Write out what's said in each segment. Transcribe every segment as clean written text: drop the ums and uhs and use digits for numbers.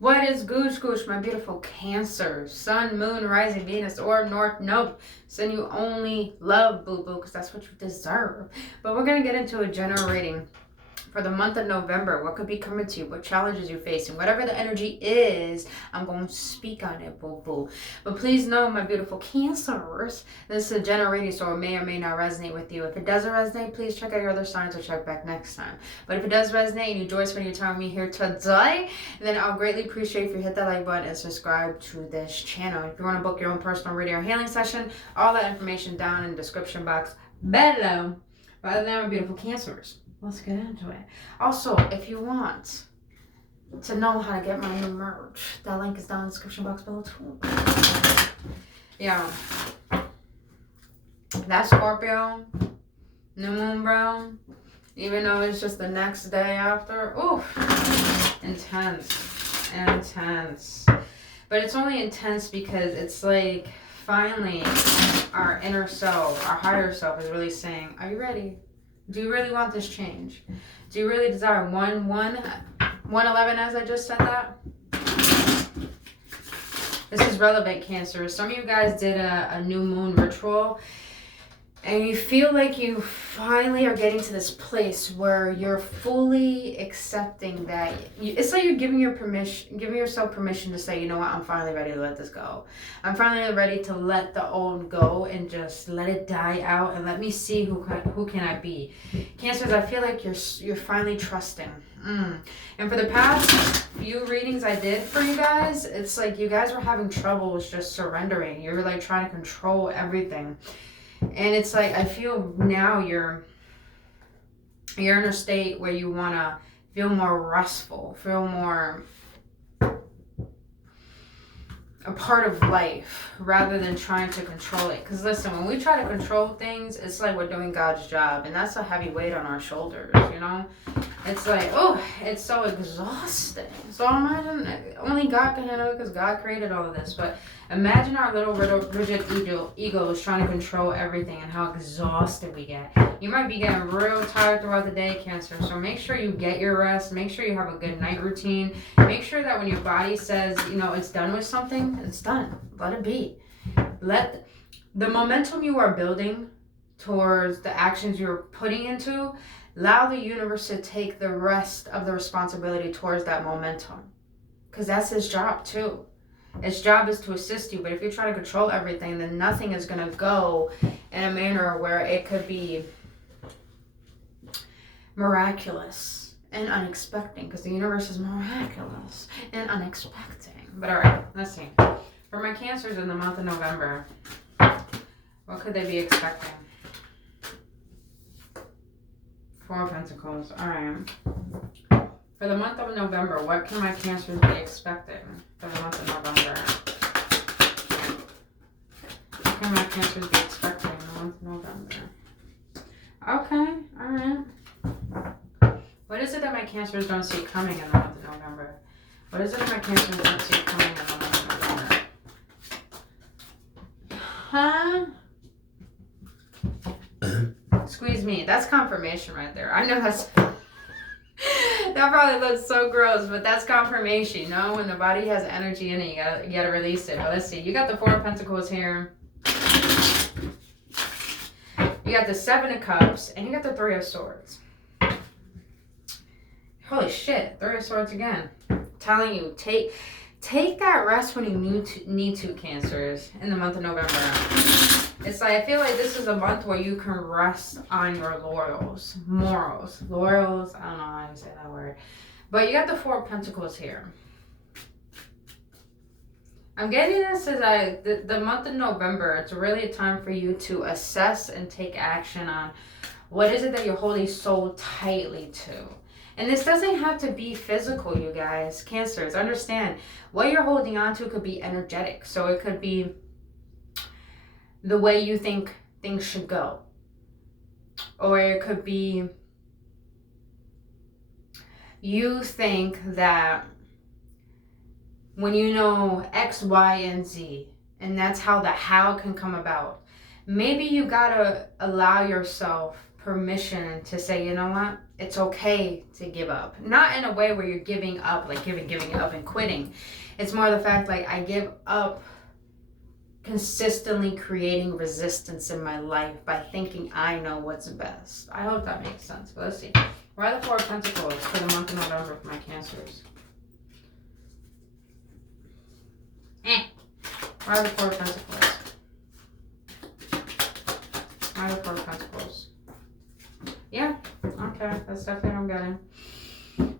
What is goosh goosh, my beautiful Cancer? Sun, moon, rising, Venus, or North Node. Send you only love, boo boo, because that's what you deserve. But we're going to get into a general reading for the month of November. What could be coming to you? What challenges you're facing? Whatever the energy is, I'm going to speak on it, boo boo. But please know, my beautiful Cancers, this is a general reading, so it may or may not resonate with you. If it doesn't resonate, please check out your other signs or check back next time. But if it does resonate and you enjoy spending your time with me here today, then I'll greatly appreciate if you hit that like button and subscribe to this channel. If you want to book your own personal reading or healing session, all that information down in the description box below. But other than that, my beautiful Cancers, let's get into it. Also, if you want to know how to get my new merch, that link is down in the description box below too. Yeah. That Scorpio, new moon, bro, even though it's just the next day after, oof, intense, intense. But it's only intense because it's like finally our inner self, our higher self is really saying, are you ready? Do you really want this change? Do you really desire 111 as I just said that? This is relevant, Cancer. Some of you guys did a new moon ritual and you feel like you finally are getting to this place where you're fully accepting that it's like you're giving yourself permission to say, you know what, I'm finally ready to let this go. I'm finally ready to let the old go and just let it die out and let me see who can I be. Cancers, I feel like you're finally trusting. And for the past few readings I did for you guys, it's like you guys were having trouble with just surrendering. You were like trying to control everything. And it's like, I feel now you're in a state where you want to feel more restful, feel more a part of life rather than trying to control it. Because listen, when we try to control things, it's like we're doing God's job. And that's a heavy weight on our shoulders, you know? It's like, oh, it's so exhausting. So imagine, only God can handle it because God created all of this. But imagine our little rigid egos trying to control everything and how exhausted we get. You might be getting real tired throughout the day, Cancer. So make sure you get your rest. Make sure you have a good night routine. Make sure that when your body says, you know, it's done with something, it's done. Let it be. Let the momentum you are building towards the actions you're putting into, allow the universe to take the rest of the responsibility towards that momentum. Because that's his job too. Its job is to assist you, but if you try to control everything, then nothing is going to go in a manner where it could be miraculous and unexpected, because the universe is miraculous and unexpected. But alright, let's see. For my Cancers in the month of November, what could they be expecting? Four of Pentacles. Alright. For the month of November, what can my Cancers be expecting for the month of November? What can my Cancers be expecting in the month of November? Okay, alright. What is it that my Cancers don't see coming in the month of November? What is it that my Cancers don't see coming in the month of November? Huh? Squeeze me. That's confirmation right there. I know that's... that probably looks so gross, but that's confirmation. You know, when the body has energy in it, you gotta release it. But let's see. You got the Four of Pentacles here. You got the Seven of Cups, and you got the Three of Swords. Holy shit, Three of Swords again. I'm telling you, take that rest when you need to, Cancers, in the month of November. It's like, I feel like this is a month where you can rest on your laurels. Laurels, I don't know how to say that word. But you got the Four of Pentacles here. I'm getting this as the month of November, it's really a time for you to assess and take action on what is it that you're holding so tightly to. And this doesn't have to be physical, you guys. Cancers, understand, what you're holding on to could be energetic. So it could be the way you think things should go. Or it could be you think that when you know X, Y, and Z, and that's how the how can come about. Maybe you gotta allow yourself permission to say, you know what, it's okay to give up. Not in a way where you're giving up, like giving up and quitting. It's more the fact, like, I give up consistently creating resistance in my life by thinking I know what's best. I hope that makes sense. But let's see. Why the Four of Pentacles for the month of November for my Cancers? Why the Four of Pentacles? Why the Four of Pentacles? Yeah, okay, that's definitely what I'm getting.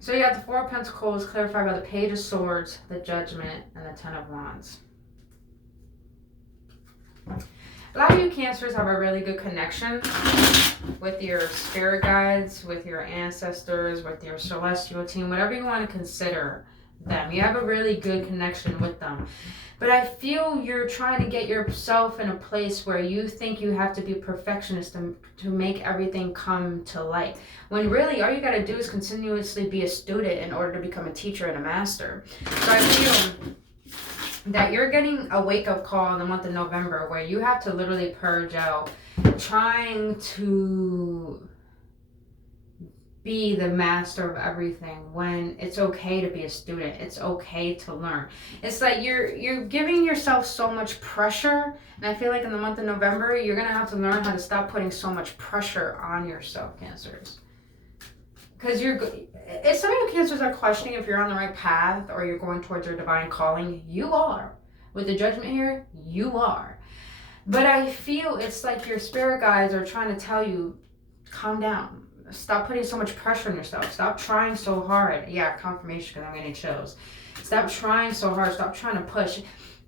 So you got the Four of Pentacles clarified by the Page of Swords, the Judgment, and the Ten of Wands. A lot of you Cancers have a really good connection with your spirit guides, with your ancestors, with your celestial team, whatever you want to consider them. You have a really good connection with them. But I feel you're trying to get yourself in a place where you think you have to be a perfectionist to make everything come to light. When really all you got to do is continuously be a student in order to become a teacher and a master. So I feel that you're getting a wake-up call in the month of November where you have to literally purge out trying to be the master of everything when it's okay to be a student. It's okay to learn. It's like you're giving yourself so much pressure, and I feel like in the month of November you're gonna have to learn how to stop putting so much pressure on yourself, Cancers. Because if some of you Cancers are questioning if you're on the right path or you're going towards your divine calling, you are. With the Judgment here, you are. But I feel it's like your spirit guides are trying to tell you, calm down. Stop putting so much pressure on yourself. Stop trying so hard. Yeah, confirmation because I'm getting chills. Stop trying so hard. Stop trying to push.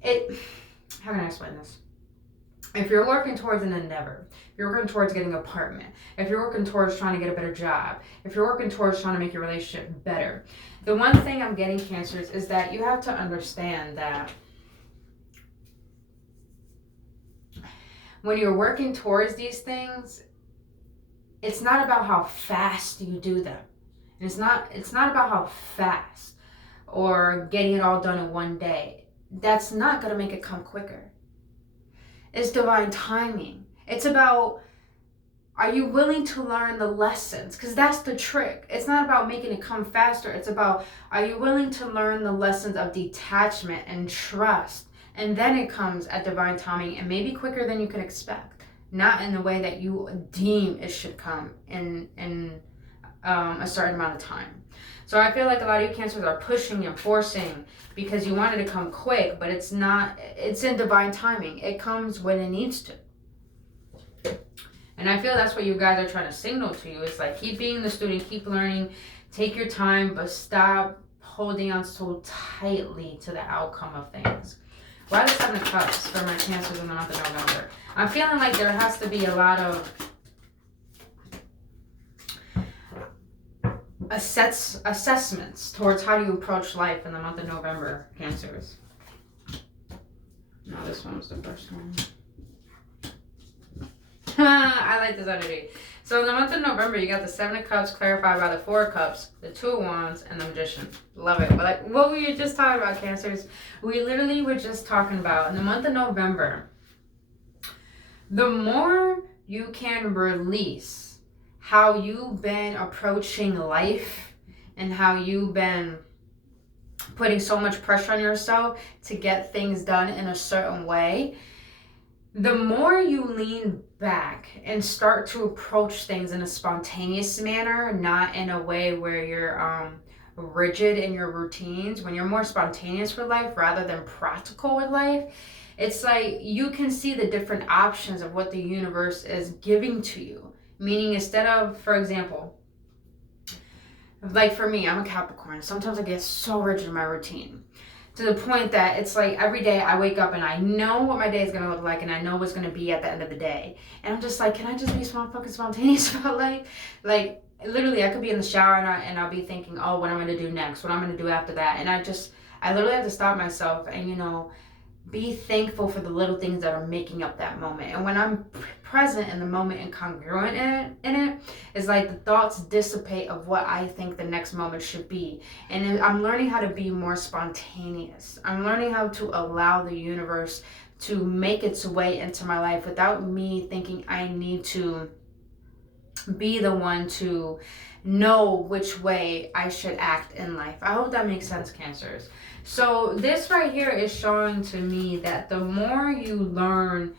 How can I explain this? If you're working towards an endeavor, if you're working towards getting an apartment, if you're working towards trying to get a better job, if you're working towards trying to make your relationship better, the one thing I'm getting, Cancers, is that you have to understand that when you're working towards these things, it's not about how fast you do them. And it's not about how fast or getting it all done in one day. That's not going to make it come quicker. It's divine timing. It's about, are you willing to learn the lessons? Because that's the trick. It's not about making it come faster. It's about, are you willing to learn the lessons of detachment and trust? And then it comes at divine timing and maybe quicker than you can expect. Not in the way that you deem it should come in a certain amount of time. So I feel like a lot of you Cancers are pushing and forcing because you want it to come quick, but it's not. It's in divine timing. It comes when it needs to. And I feel that's what you guys are trying to signal to you. It's like, keep being the student, keep learning, take your time, but stop holding on so tightly to the outcome of things. Why the Seven of Cups for my Cancers in the month of November? I'm feeling like there has to be a lot of assessments towards how do you approach life in the month of November, Cancers. No, this one was the first one. I like this energy. So in the month of November, you got the Seven of Cups clarified by the Four of Cups, the Two of Wands, and the Magician. Love it. But like what we were just talking about, Cancers, we literally were just talking about in the month of November, the more you can release how you've been approaching life and how you've been putting so much pressure on yourself to get things done in a certain way, the more you lean back and start to approach things in a spontaneous manner, not in a way where you're rigid in your routines, when you're more spontaneous with life rather than practical with life, it's like you can see the different options of what the universe is giving to you. Meaning instead of, for example, like for me, I'm a Capricorn. Sometimes I get so rigid in my routine to the point that it's like every day I wake up and I know what my day is going to look like and I know what's going to be at the end of the day. And I'm just like, can I just be fucking spontaneous about life? Like literally I could be in the shower and I'll be thinking, oh, what I'm going to do next, what I'm going to do after that. And I literally have to stop myself and, be thankful for the little things that are making up that moment. And when I'm present in the moment and congruent in it, it's like the thoughts dissipate of what I think the next moment should be. And I'm learning how to be more spontaneous. I'm learning how to allow the universe to make its way into my life without me thinking I need to be the one to know which way I should act in life. I hope that makes sense, Cancers. So this right here is showing to me that the more you learn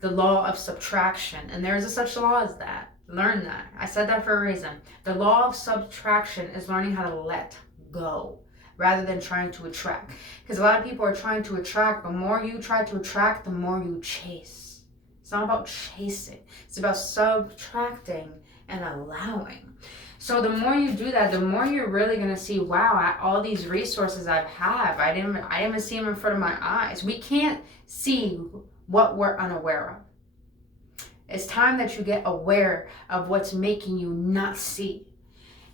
the law of subtraction, and there's a such law as that, learn that. I said that for a reason. The law of subtraction is learning how to let go rather than trying to attract. Because a lot of people are trying to attract. The more you try to attract, the more you chase. It's not about chasing. It's about subtracting and allowing. So the more you do that, the more you're really gonna see, wow, all these resources I have, I didn't even see them in front of my eyes. We can't see what we're unaware of. It's time that you get aware of what's making you not see.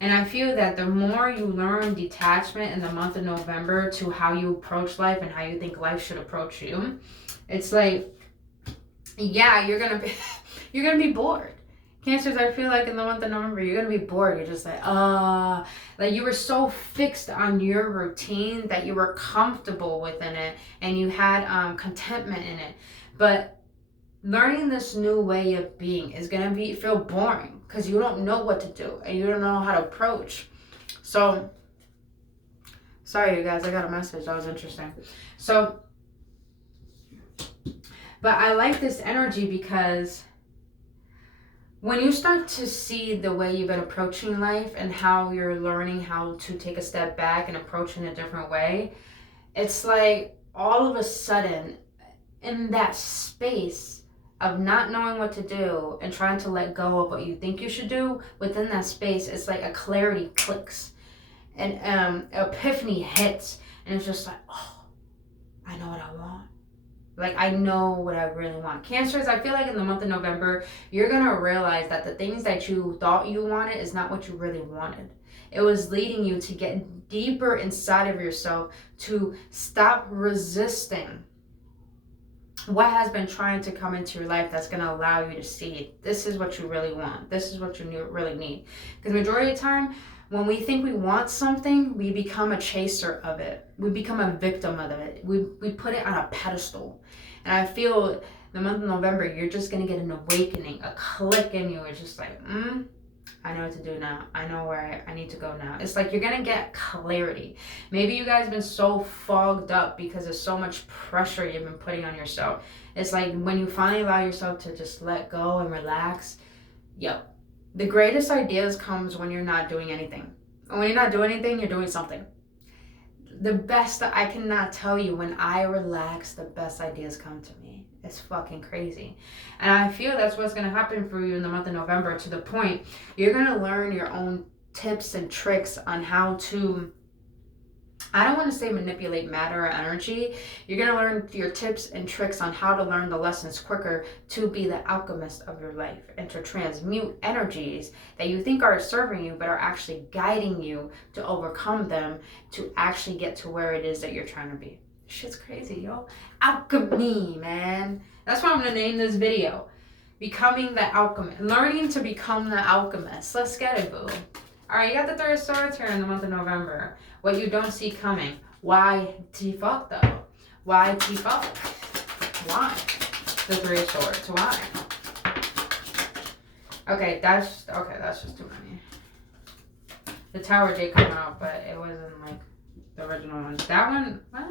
And I feel that the more you learn detachment in the month of November to how you approach life and how you think life should approach you, it's like, yeah, you're gonna be bored. Cancers, I feel like in the month of November, you're going to be bored. You're just like you were so fixed on your routine that you were comfortable within it and you had contentment in it. But learning this new way of being is going to feel boring because you don't know what to do and you don't know how to approach. So, sorry, you guys, I got a message. That was interesting. So, but I like this energy because when you start to see the way you've been approaching life and how you're learning how to take a step back and approach in a different way, it's like all of a sudden in that space of not knowing what to do and trying to let go of what you think you should do, within that space, it's like a clarity clicks and epiphany hits. And it's just like, oh, I know what I want. Like, I know what I really want. Cancers, I feel like in the month of November, you're going to realize that the things that you thought you wanted is not what you really wanted. It was leading you to get deeper inside of yourself, to stop resisting what has been trying to come into your life that's going to allow you to see this is what you really want. This is what you really need. Because majority of the time, when we think we want something, we become a chaser of it. We become a victim of it. We put it on a pedestal. And I feel the month of November, you're just going to get an awakening, a click in you. It's just like, I know what to do now. I know where I need to go now. It's like you're going to get clarity. Maybe you guys have been so fogged up because of so much pressure you've been putting on yourself. It's like when you finally allow yourself to just let go and relax, the greatest ideas comes when you're not doing anything. And when you're not doing anything, you're doing something. The best, I cannot tell you, when I relax, the best ideas come to me. It's fucking crazy. And I feel that's what's going to happen for you in the month of November, to the point you're going to learn your own tips and tricks on how to, I don't want to say manipulate matter or energy. You're going to learn your tips and tricks on how to learn the lessons quicker to be the alchemist of your life and to transmute energies that you think are serving you but are actually guiding you to overcome them, to actually get to where it is that you're trying to be. Shit's crazy, yo. Alchemy, man. That's what I'm going to name this video. Becoming the alchemist. Learning to become the alchemist. Let's get it, boo. All right, you got the Three of Swords here in the month of November. What you don't see coming. Why teeth up, though? Why teeth up? Why? The Three of Swords. Why? Okay, that's just too many. The Tower did come out, but it wasn't like the original one. That one, what?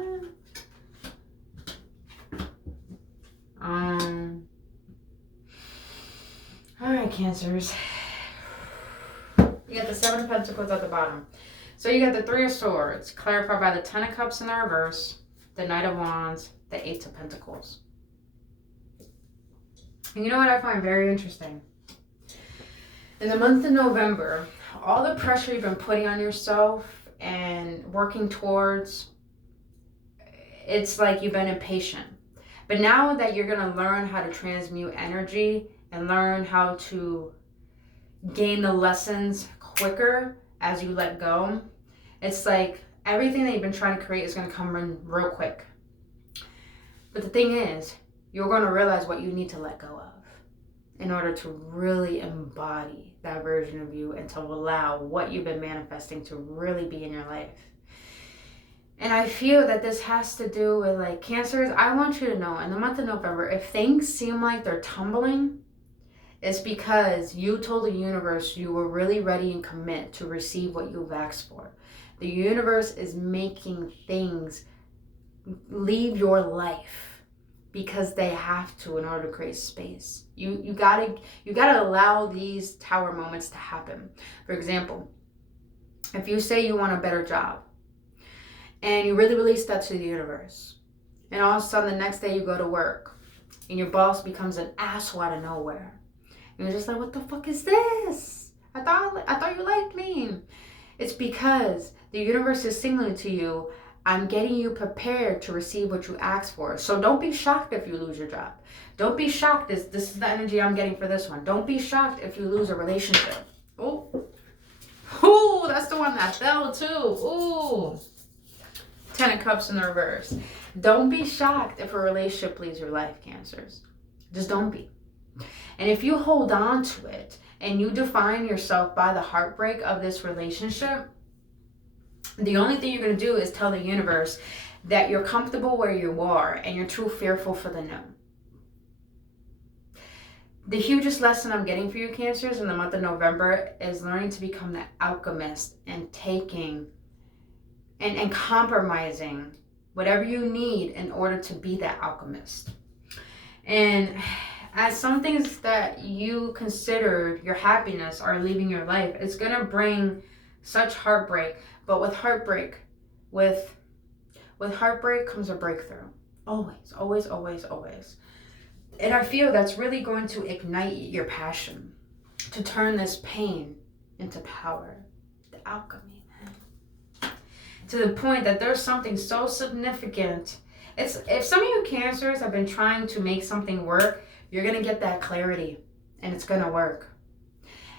All right, Cancers. You got the Seven of Pentacles at the bottom. So you got the Three of Swords, clarified by the Ten of Cups in the reverse, the Knight of Wands, the Eight of Pentacles. And you know what I find very interesting? In the month of November, all the pressure you've been putting on yourself and working towards, it's like you've been impatient. But now that you're going to learn how to transmute energy and learn how to gain the lessons quicker as you let go, it's like everything that you've been trying to create is going to come in real quick. But the thing is, you're going to realize what you need to let go of in order to really embody that version of you and to allow what you've been manifesting to really be in your life. And I feel that this has to do with, like, Cancers, I want you to know, in the month of November, if things seem like they're tumbling, It's because you told the universe you were really ready and commit to receive what you've asked for. The universe is making things leave your life because they have to in order to create space. You gotta allow these tower moments to happen. For example, if you say you want a better job and you really release that to the universe, and all of a sudden the next day you go to work and your boss becomes an asshole out of nowhere. And you're just like, what the fuck is this? I thought you liked me. It's because the universe is signaling to you, I'm getting you prepared to receive what you asked for. So don't be shocked if you lose your job. Don't be shocked. This is the energy I'm getting for this one. Don't be shocked if you lose a relationship. Oh, that's the one that fell too. Ooh. 10 of Cups in the reverse. Don't be shocked if a relationship leaves your life, Cancers. Just don't be. And if you hold on to it and you define yourself by the heartbreak of this relationship, the only thing you're going to do is tell the universe that you're comfortable where you are and you're too fearful for the no. The hugest lesson I'm getting for you, Cancers, in the month of November is learning to become the alchemist and taking and compromising whatever you need in order to be that alchemist. And as some things that you considered your happiness are leaving your life, it's going to bring such heartbreak. But with heartbreak comes a breakthrough. Always, always, always, always. And I feel that's really going to ignite your passion to turn this pain into power. The alchemy, man. To the point that there's something so significant. If some of you Cancers have been trying to make something work, you're going to get that clarity and it's going to work.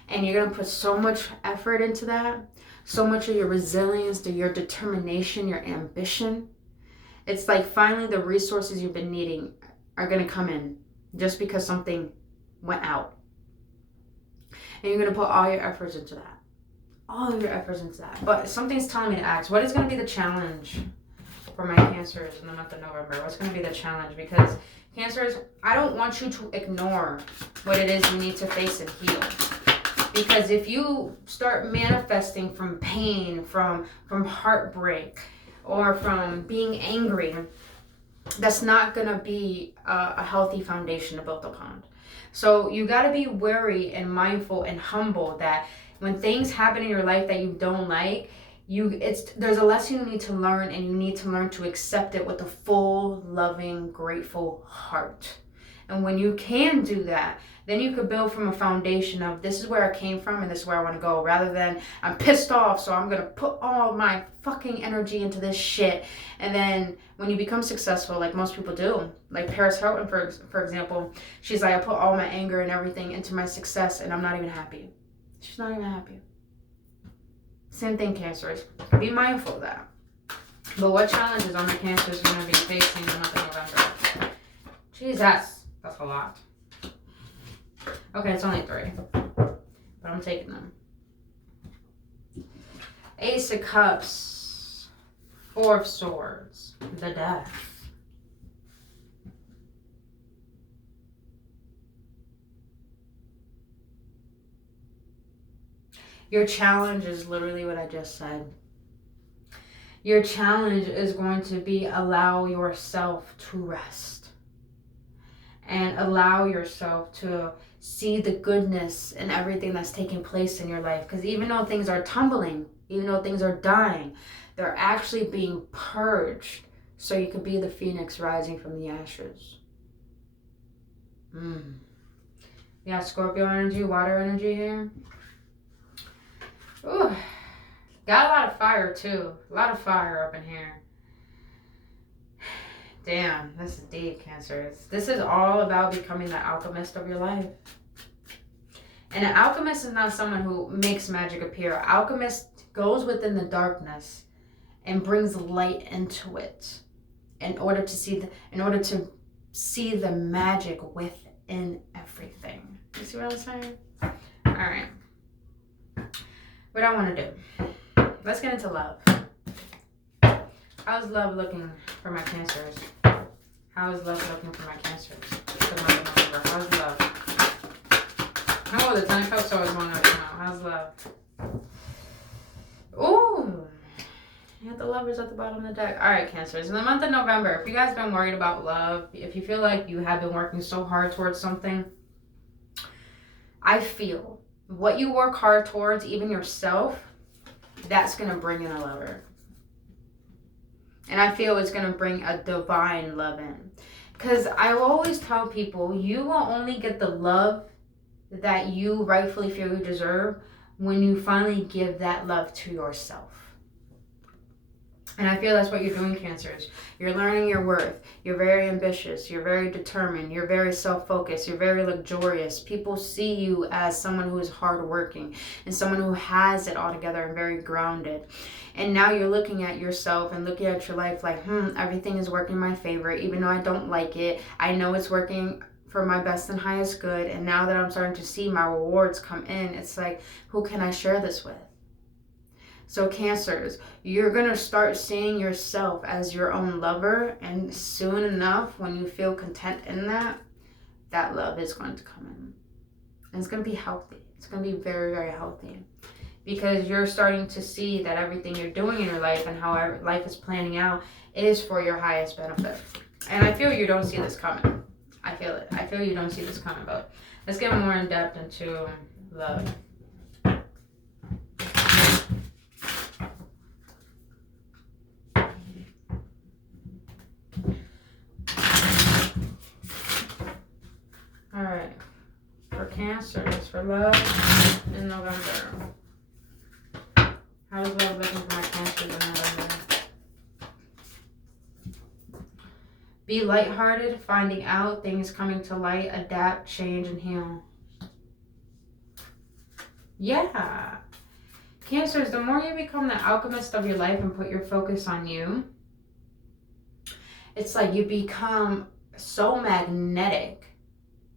And you're going to put so much effort into that, so much of your resilience, your determination, your ambition. It's like finally the resources you've been needing are going to come in just because something went out. And you're going to put all your efforts into that. All of your efforts into that. But something's telling me to ask, what is going to be the challenge for my Cancers in the month of November? What's going to be the challenge? Because Cancers, I don't want you to ignore what it is you need to face and heal. Because if you start manifesting from pain, from heartbreak, or from being angry, that's not going to be a healthy foundation to build upon. So you got to be wary and mindful and humble that when things happen in your life that you don't like, there's a lesson you need to learn, and you need to learn to accept it with a full, loving, grateful heart. And when you can do that, then you could build from a foundation of this is where I came from and this is where I want to go, rather than I'm pissed off, so I'm going to put all my fucking energy into this shit. And then when you become successful, like most people do, like Paris Hilton, for example, she's like, I put all my anger and everything into my success and I'm not even happy. She's not even happy. Same thing, Cancers. Be mindful of that. But what challenges are my Cancers going to be facing in the month of November? Jesus, that's a lot. Okay, it's only 3, but I'm taking them. Ace of Cups, 4 of Swords, the Death. Your challenge is literally what I just said. Your challenge is going to be allow yourself to rest. And allow yourself to see the goodness in everything that's taking place in your life. Because even though things are tumbling, even though things are dying, they're actually being purged so you could be the phoenix rising from the ashes. Yeah, Scorpio energy, water energy here. Ooh, got a lot of fire too. A lot of fire up in here. Damn, this is deep, Cancers. This is all about becoming the alchemist of your life. And an alchemist is not someone who makes magic appear. An alchemist goes within the darkness and brings light into it in order to see the magic within everything. You see what I'm saying? All right. What I want to do? Let's get into love. How's love looking for my Cancers? How is love looking for my Cancers? For the month of November. How's love? Oh, the 10 of Cups always want to know. How's love? Ooh. You have the Lovers at the bottom of the deck. All right, Cancers. In the month of November, if you guys have been worried about love, if you feel like you have been working so hard towards something, I feel what you work hard towards, even yourself, that's going to bring in a lover. And I feel it's going to bring a divine love in. Because I will always tell people, you will only get the love that you rightfully feel you deserve when you finally give that love to yourself. And I feel that's what you're doing, Cancers. You're learning your worth. You're very ambitious. You're very determined. You're very self-focused. You're very luxurious. People see you as someone who is hardworking and someone who has it all together and very grounded. And now you're looking at yourself and looking at your life like, everything is working in my favor. Even though I don't like it, I know it's working for my best and highest good. And now that I'm starting to see my rewards come in, it's like, who can I share this with? So Cancers, you're going to start seeing yourself as your own lover. And soon enough, when you feel content in that, that love is going to come in. And it's going to be healthy. It's going to be very, very healthy. Because you're starting to see that everything you're doing in your life and how life is planning out is for your highest benefit. And I feel you don't see this coming. I feel it. I feel you don't see this coming. But let's get more in depth into love. Alright, for Cancers, for love in November. How is love looking for my Cancers in November? Be lighthearted, finding out, things coming to light, adapt, change, and heal. Yeah. Cancers, the more you become the alchemist of your life and put your focus on you, it's like you become so magnetic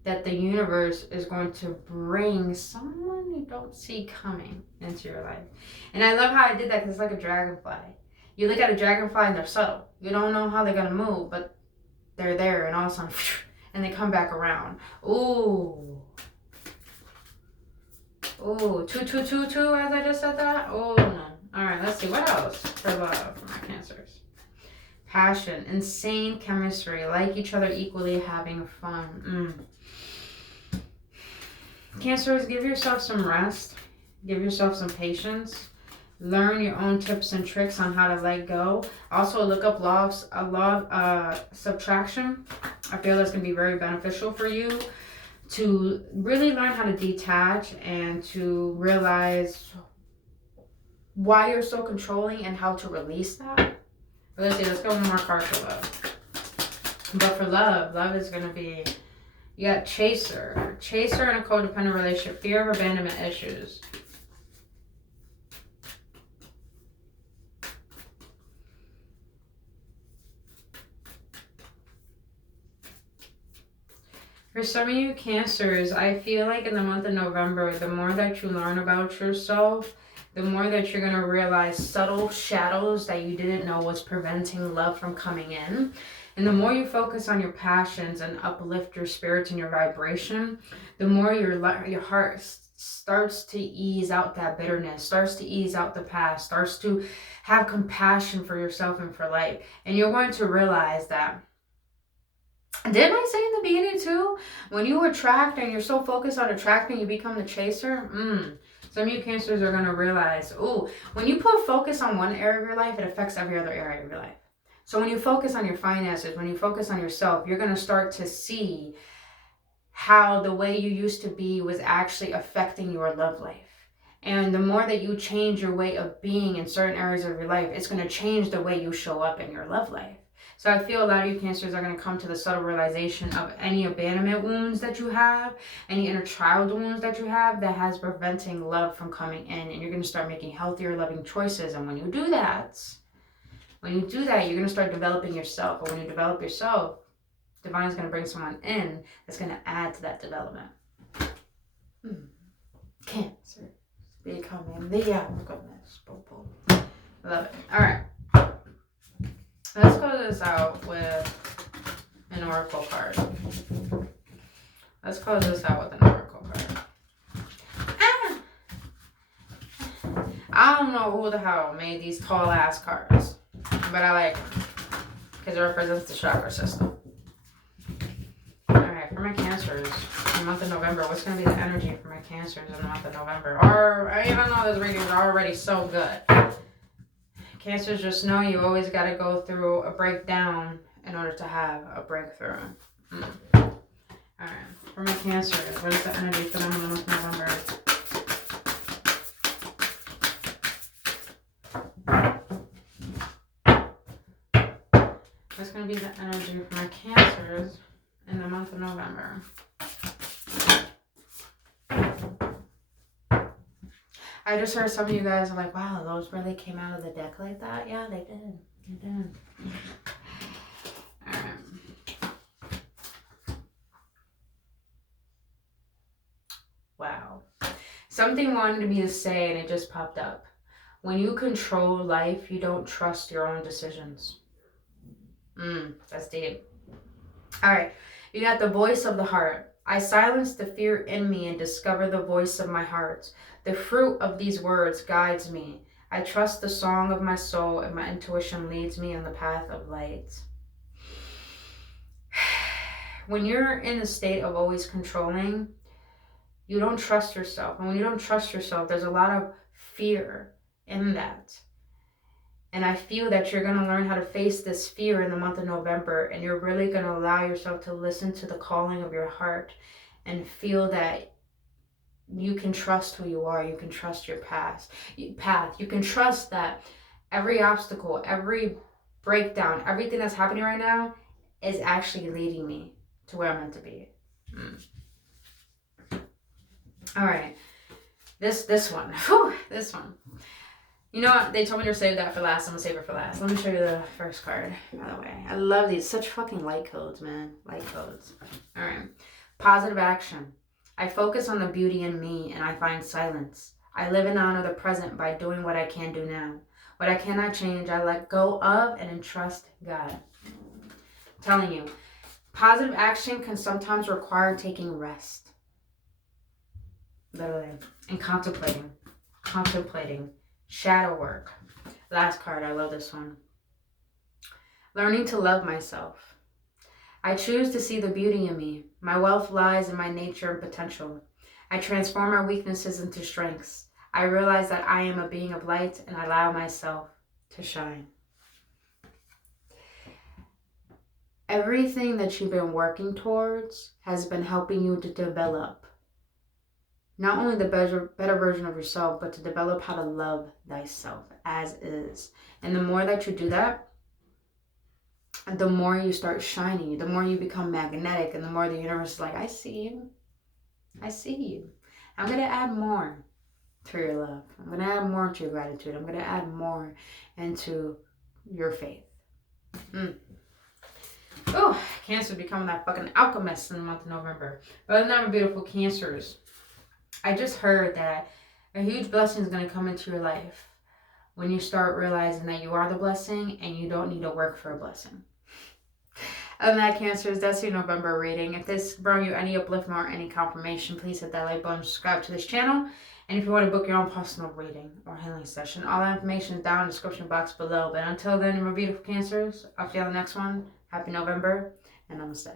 that the universe is going to bring someone you don't see coming into your life. And I love how I did that because it's like a dragonfly. You look at a dragonfly and they're subtle. You don't know how they're going to move, but they're there and all of a sudden, and they come back around. Ooh. Ooh, 2, as I just said that. Oh, no. All right, let's see. What else for love for my Cancers? Passion, insane chemistry, like each other equally, having fun. Cancers, give yourself some rest. Give yourself some patience. Learn your own tips and tricks on how to let go. Also, look up law of subtraction. I feel that's going to be very beneficial for you to really learn how to detach and to realize why you're so controlling and how to release that. But let's see, let's go one more card for love. But for love is going to be, you got Chaser. Chaser in a codependent relationship. Fear of abandonment issues. For some of you Cancers, I feel like in the month of November, the more that you learn about yourself, the more that you're going to realize subtle shadows that you didn't know was preventing love from coming in. And the more you focus on your passions and uplift your spirits and your vibration, the more your heart starts to ease out that bitterness, starts to ease out the past, starts to have compassion for yourself and for life. And you're going to realize that, didn't I say in the beginning too, when you attract and you're so focused on attracting, you become the chaser? Some of you Cancers are going to realize, when you put focus on one area of your life, it affects every other area of your life. So when you focus on your finances, when you focus on yourself, you're going to start to see how the way you used to be was actually affecting your love life. And the more that you change your way of being in certain areas of your life, it's going to change the way you show up in your love life. So I feel a lot of you Cancers are going to come to the subtle realization of any abandonment wounds that you have, any inner child wounds that you have that has preventing love from coming in. And you're going to start making healthier, loving choices. And when you do that, you're going to start developing yourself. But when you develop yourself, Divine is going to bring someone in that's going to add to that development. Cancer. Becoming the alchemist. Love it. All right. Let's close this out with an oracle card. Let's close this out with an oracle card. I don't know who the hell made these tall ass cards, but I like them because it represents the chakra system. Alright, for my Cancers in the month of November, what's going to be the energy for my Cancers in the month of November? Or, I don't know, those readings are already so good. Cancers, just know you always got to go through a breakdown in order to have a breakthrough. Alright, for my Cancers, what is the energy for them in the month of November? What's going to be the energy for my Cancers in the month of November? I just heard some of you guys are like, wow, those really came out of the deck like that. Yeah, they did. They did. Wow. Something wanted me to say and it just popped up. When you control life, you don't trust your own decisions. That's deep. All right. You got the voice of the heart. I silence the fear in me and discover the voice of my heart. The fruit of these words guides me. I trust the song of my soul and my intuition leads me on the path of light. When you're in a state of always controlling, you don't trust yourself. And when you don't trust yourself, there's a lot of fear in that. And I feel that you're going to learn how to face this fear in the month of November. And you're really going to allow yourself to listen to the calling of your heart and feel that you can trust who you are. You can trust your path. You can trust that every obstacle, every breakdown, everything that's happening right now is actually leading me to where I'm meant to be. All right. This one. Whew, this one. You know what? They told me to save that for last. I'm going to save it for last. Let me show you the first card, by the way. I love these. Such fucking light codes, man. Light codes. All right. Positive action. I focus on the beauty in me and I find silence. I live and honor the present by doing what I can do now. What I cannot change, I let go of and entrust God. I'm telling you, positive action can sometimes require taking rest. Literally. And contemplating. Shadow work. Last card. I love this one. Learning to love myself. I choose to see the beauty in me. My wealth lies in my nature and potential. I transform my weaknesses into strengths. I realize that I am a being of light and I allow myself to shine. Everything that you've been working towards has been helping you to develop not only the better version of yourself, but to develop how to love thyself as is. And the more that you do that, the more you start shining, the more you become magnetic, and the more the universe is like, I see you. I see you. I'm going to add more to your love. I'm going to add more to your gratitude. I'm going to add more into your faith. Oh, Cancer becoming that fucking alchemist in the month of November. But other than that, beautiful Cancers, I just heard that a huge blessing is going to come into your life when you start realizing that you are the blessing and you don't need to work for a blessing. Other than that, Cancers, that's your November reading. If this brought you any upliftment or any confirmation, please hit that like button, subscribe to this channel. And if you want to book your own personal reading or healing session, all that information is down in the description box below. But until then, my beautiful Cancers, I'll see you on the next one. Happy November, and namaste.